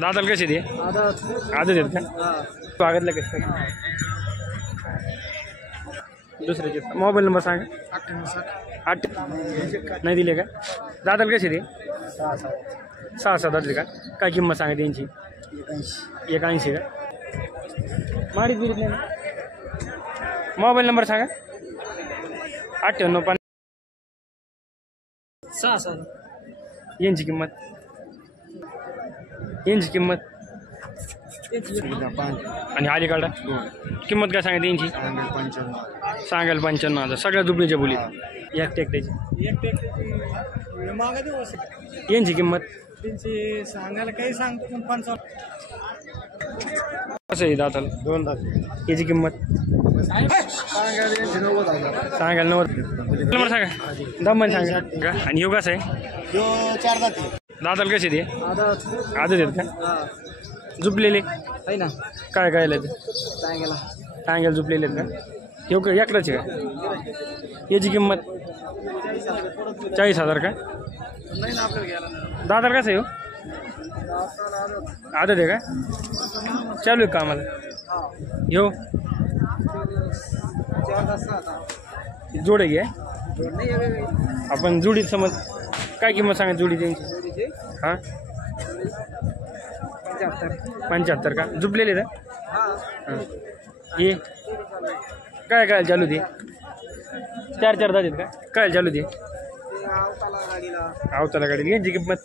दादाला कसे दे आदत आहेत का स्वागतला कसे दुसऱ्याचे मोबाईल नंबर सांगा 8 नाही दिले का दादाला कसे दे 6-7 दिले का काय किंमत सांगा त्यांची 81 का माडीत बिरीत नाही ना मोबाईल नंबर सांगा 98 6 यांची किंमत आणि अलीकडं किंमत काय सांगा त्यांची सांगाल 95,000 सगळ्या दुबळीच्या बोली एकट्याची यांची किंमत त्यांची सांगायला काही सांगतो पण 55 कसं आहे दाताला 2 दात याची किंमत सांगाल 90 नंबर सांगा दमन सांगा का आणि योग कसं आहे 4 दात दाताला कसे दे आदत आदत आहेत का झुपलेले आहे ना काय काय ते सांगायला टांग्याला झुपलेले आहेत का योग एकदाचे का याची किंमत 40,000 का नाही ना आपल्याला घ्यायला दादाला कसं आहे हो आदत आहे का चालू आहे का आम्हाला येऊ 4 दात 6 जोडे घे नाही आपण जुडीत समज काय किंमत सांगा जुडी त्यांची हां 75 का झुपलेले तर हां ये काय काय चालू दे 4 दात का काय चालू दे आवताला गाडी यांची किंमत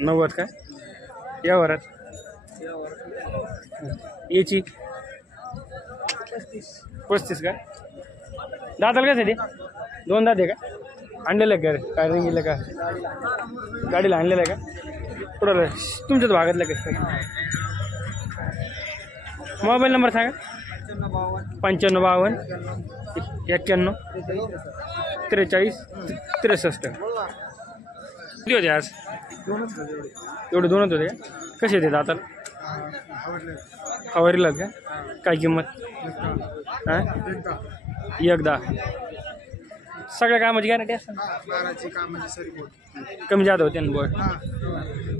90 का या वरात याची 35 का दादाला कसं दे 2 दात आहे का आणलेलं आहे का काय रिंगीलं का गाडीला आणलेलं आहे का पुढं तुमच्याच भागातलं कसं मोबाईल नंबर सांगा 95 91 43 63 किती होते आज एवढे 2च होते का कसे होते दाताला हवारीला का काय किंमत हां एकदा सगळ्या कामाची गॅरंटी असतात कमी जादा होते ना बळ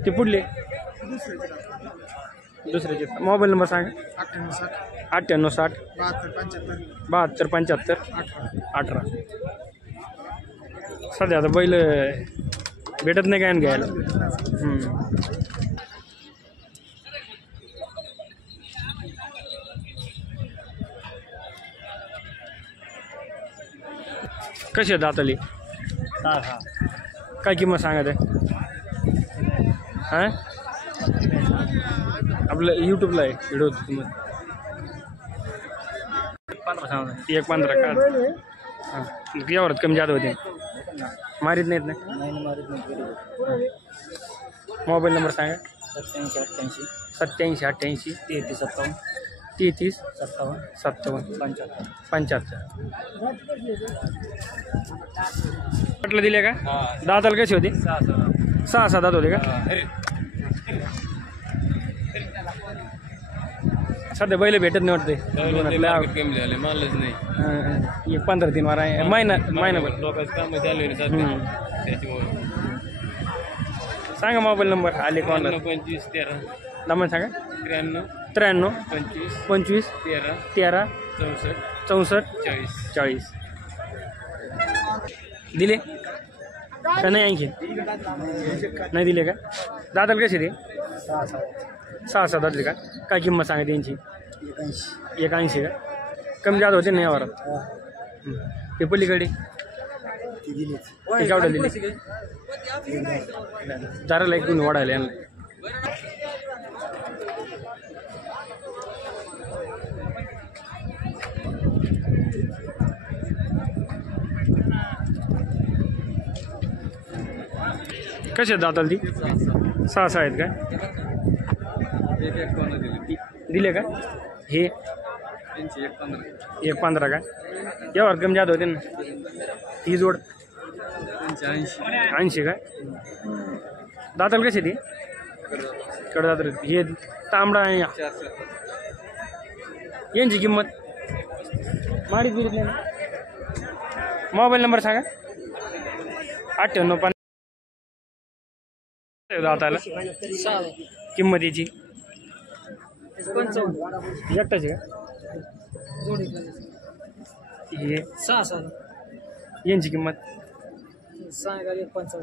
ते पुढले दुसऱ्याचे मोबाईल नंबर सांगा 98 60 72 75 18 सध्या आता बैल भेटत नाही काय घ्यायला कशी आहे दाताली काय किंमत सांगत आहे हां आपलं यूट्यूबला आहे व्हिडिओ किंमत 15 का हां यावरच कमी जादा होते मारीत नाहीत ना मोबाईल नंबर सांगा 87 88 33 57 75 म्हटलं दिले का दादाला कसे होते 6 दात होते का सध्या बैल भेटत नाही वाटते मानलंच नाही 15 दिन वारा महिनाभर सांगा मोबाईल नंबर आले कोण 25 13 नंबर सांगा 93 25 13 64 40 दिले का नाही आणखी नाही दिले का दादाला कसे दे 6 दिले का काय किंमत सांगा त्यांची 81 का कमी जादा होते नाही यावर ते पलीकडे केवढं दिले दाराला एक तुम्ही वाढायला यांना कसे दाताला ती 6 आहेत का दिले का हे 115 का यावर कमी जात होते ना ही जोड 80 का दाताला कसे ती कडदात हे तांबडा आणि यांची किंमत माडीत बिरीत नाही ना मोबाईल नंबर सांगा 98 दाताला किंमत याची 55 एकटाची का जोडी हे 6 यांची किंमत सांगायला 55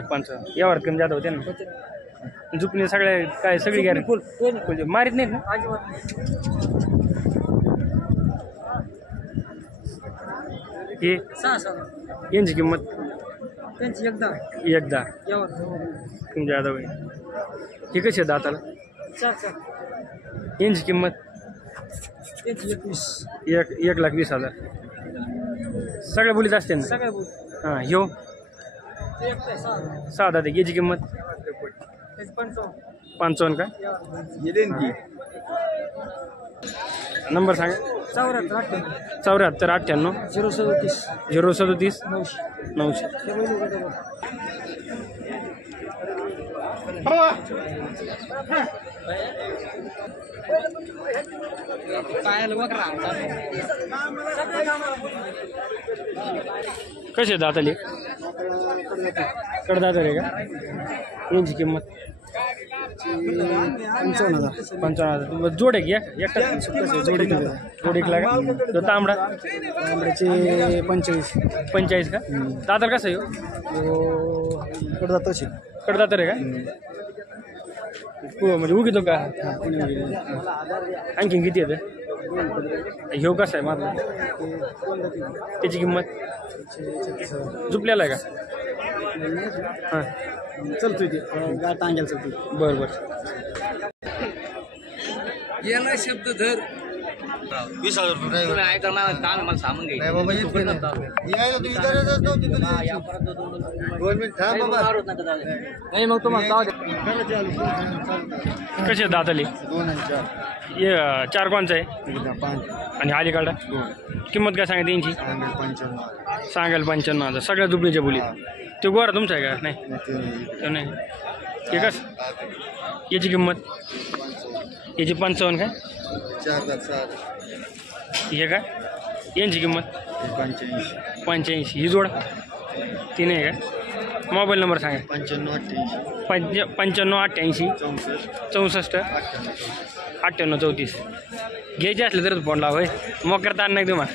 1.5 यावर कमी जात होते ना झुकणे सगळे काय सगळी गॅरंटी मारित नाहीत ना हे 6 यांची किंमत त्यांची एकदा यावर कमी जादा होईल हे कशी आहे दाताला 4 यांची किंमत त्यांची 21 1,20,000 सगळ्या बोलीत असते ना सगळ्या बोल हां ह्यो ते एकटा आहे 6 साधा ते याची किंमत त्याची 55 55 का यावर नंबर सांगा 74 98 037 037 900 900 पायाला वगैरे कसे दाताले कडदात आहे का यांची किंमत 55,000 जोड आहे की एकटा जोडीकला का तो तांबडा तांबड्याचे 45 का दातार कसं आहे कडदाताची कडदातर आहे का म्हणजे उगीतो का आणखीन किती येतं ह्यो कसा आहे माझा त्याची किंमत झुपलेला आहे का हां चलतोय ते गाठ अंगायला चलतोय बरं बरं याला शब्द धर 20,000 रुपये तुम्ही ऐका ना मला सामान घ्यायचं बाबा यायला तू विचारायचंच नव्हती तुला 2 मिनिट थांब बाबा नाही मग तुम्हाला कसे दाताली 2,400 ये 4 कोणचा आहे 5 आणि अलीकडा किंमत काय सांगा त्यांची 55 सांगायला 95,000 सगळ्या दुबळीच्या बोलीत ते गोरा तुमचा आहे का नाही तो नाही हे कस याची किंमत याची 55 का 4,700 हे का यांची किंमत 85 ही जोड ती नाही का मोबाईल नंबर सांगा 95 88 64 98 34 घ्यायचे असले तरच फोन लाव होय मग करता नाही तुम्हाला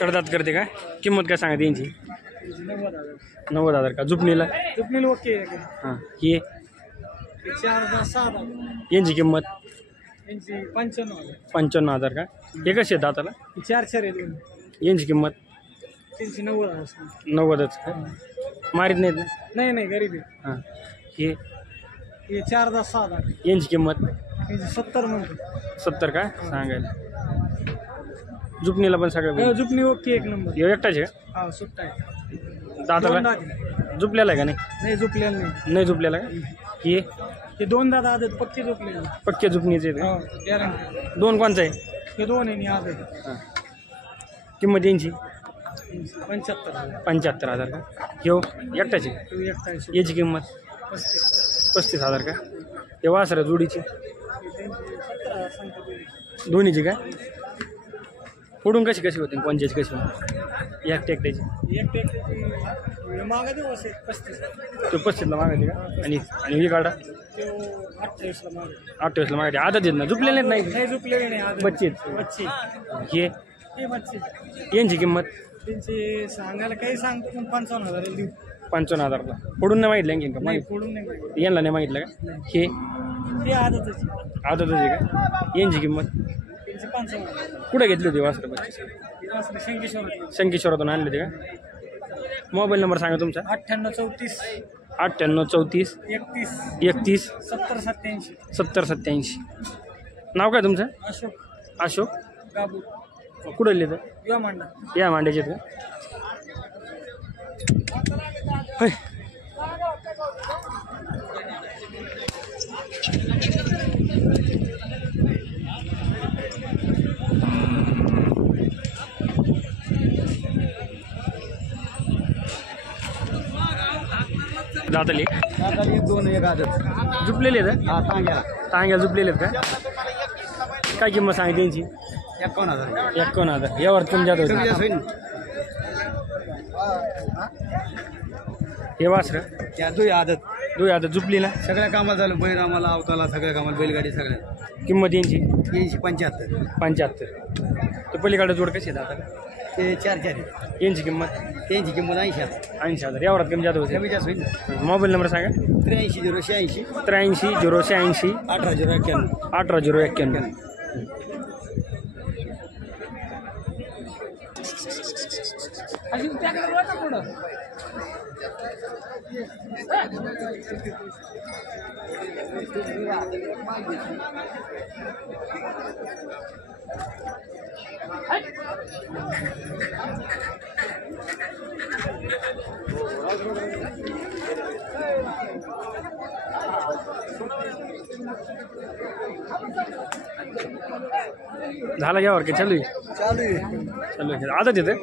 कडदात करते का किंमत काय सांगा यांची 90,000 का झुपणीला झुपणीला ओके हां हे 4 यांची किंमत यांची 95 55,000 का हे कसे आहेत दाताला 4 यांची किंमत त्यांची 90 90च का मारीत नाहीत ना नाही गरीब आहे हां हे 4 यांची किंमत त्यांची 70 म्हणतो 70 का सांगायला झुपणीला पण सगळं झुपणी ओके एक नंबर हे एकटाच आहे का हा सुट्टा आहे दाताला झुपलेला आहे का नाही नाही झुपलेलं नाही नाही झुपलेला का हे हे 2 दादा आदत पक्के झुपलेले पक्के झुपणीचे आहेत हो का गॅरंटी 2 कोणचा आहे हे 2 आहे आदत हां किंमत यांची 75 75,000 का ह्यो एकटाच आहे तू एकटा आहे याची किंमत 35,000 का हे वासरा जोडीची दोन्हीची का फोडून कशी होती पंचायत कशी होती एकट्याची एक मागा देऊ असे 35 तो 35ला मागायची का आणि ही काढा तो 28 ला मागा 28ला मागायची आदत येत ना झुपलेले नाही नाही झुपलेले नाही आदत बच्चे हे हे बच्चे यांची किंमत त्यांचे सांगायला काही सांगतो पण 55,000 देऊ 55,000ला फोडून नाही मागितलं आणखीन का नाही फोडून नाही पाहिजे. यांना नाही मागितलं का हे हे आदतच आदतच आहे का यांची किंमत त्यांचे 55,000 कुठे घेतली होती वासर बच्चे शंकेश्वर शंकेश्वरातून आणले होते का मोबाईल नंबर सांगा तुमचा 98 34 98 34 31 31 70 87 70 87 नाव काय तुमचं अशोक अशोक गाबू कुठं लिहिलं युवा मांडा या मांड्याचे का होय दातली आता 2 एक आदत झुपलेले आहेत हा सांगा टांग्या झुपलेले आहेत का काय किंमत सांगितली त्यांची 51,000 51,000 यावर कमी जात होते होईल हे वासर त्या दुई आदत आता झुपली ना सगळ्या कामाला झालं बैल आम्हाला अवताला सगळ्या कामाला बैलगाडी सगळ्या किंमत यांची 375 75 तर पलीकडे जोड कशी आहेत आता ते 4 यांची किंमत त्यांची किंमत 80,000 यावर कमी जात होते कमी जास्त होईल मोबाईल नंबर सांगा 83 83 086 1891 1891 झाला यावर की चालू आहे चालू आहे आदत येते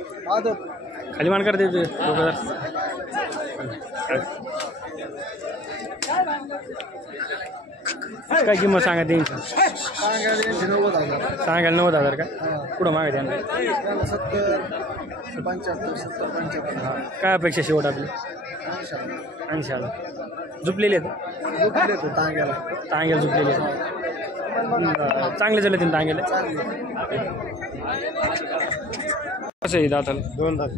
खाली मान करते 2000 काय किंमत सांगा त्यांची सांगायला 90,000 का पुढं मागा त्यांना काय अपेक्षा शेवट आपली 80,000 झुपलेले आहेत तांग्याला झुपलेले आहेत चांगले झाले तीन तांग्याला कसं आहे दाताला 2 दात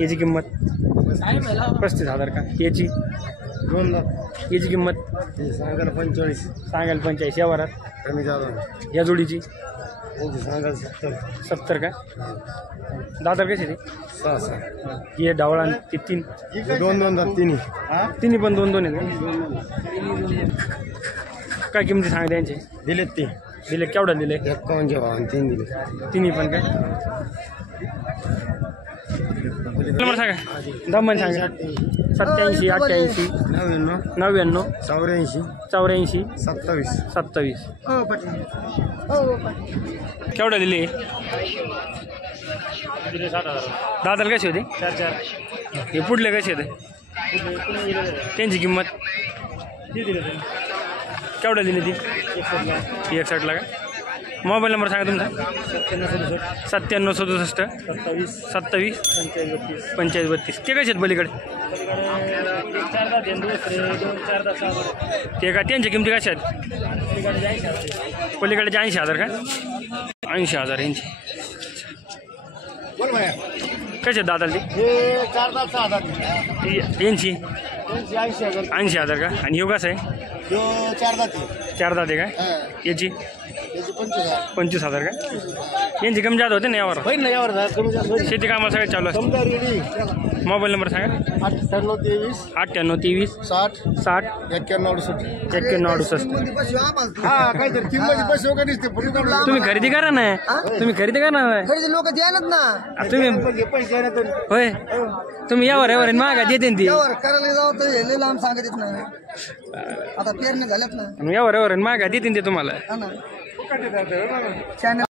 याची किंमत 35,000 का याची 2 दात याची किंमत सांगायला 45 सांगायला 85 या वरात कमी जादा या जोडीची सांगायला 70 का दादर कशी ते 6 हे डावळा ते 3 2 दात तिन्ही पण 2 आहेत काय किमती सांगा त्यांचे दिलेत ते दिले केवढा दिले 51 भावाने 3 दिले तिन्ही पण काय नंबर सांगा दमन सांगा 87 88 99 84 84 27 27 केवढा दिले दादाला कसे होते 4 हे पुढले कसे होते त्यांची किंमत केवढा दिली ती 61ला का मोबाईल नंबर सांगा तुमचा 9767 27 45 32 ते कसे आहेत पलीकडे ते का त्यांच्या किमती कशा आहेत पलीकडे 80,000 का 80,000 यांची कसे आहेत दादाला हे 4 दात 6 दात ती यांची 80,000 का आणि योग कसं आहे 4 दात 4 दाते का याची 25,000 का यांची कमी जात होते ना यावर होईल ना यावर कमी जास्त शेती कामाला सगळं चालू असतं मोबाईल नंबर सांगा 98 98 23 60 60 91 68 91 68 हा काहीतरी किंमत पैसे वगैरे दिसते तुम्ही खरेदी करा ना तुम्ही खरेदी करा ना खरेदी लोक द्यायलाच ना तुम्ही पैसे होय तुम्ही यावर मागा देते ती यावर करायला जाऊ तर हे लय लांब सांगत येत नाही आता पेरणी झाल्यात ना यावर मागा देते ते तुम्हाला हा ना चॅनल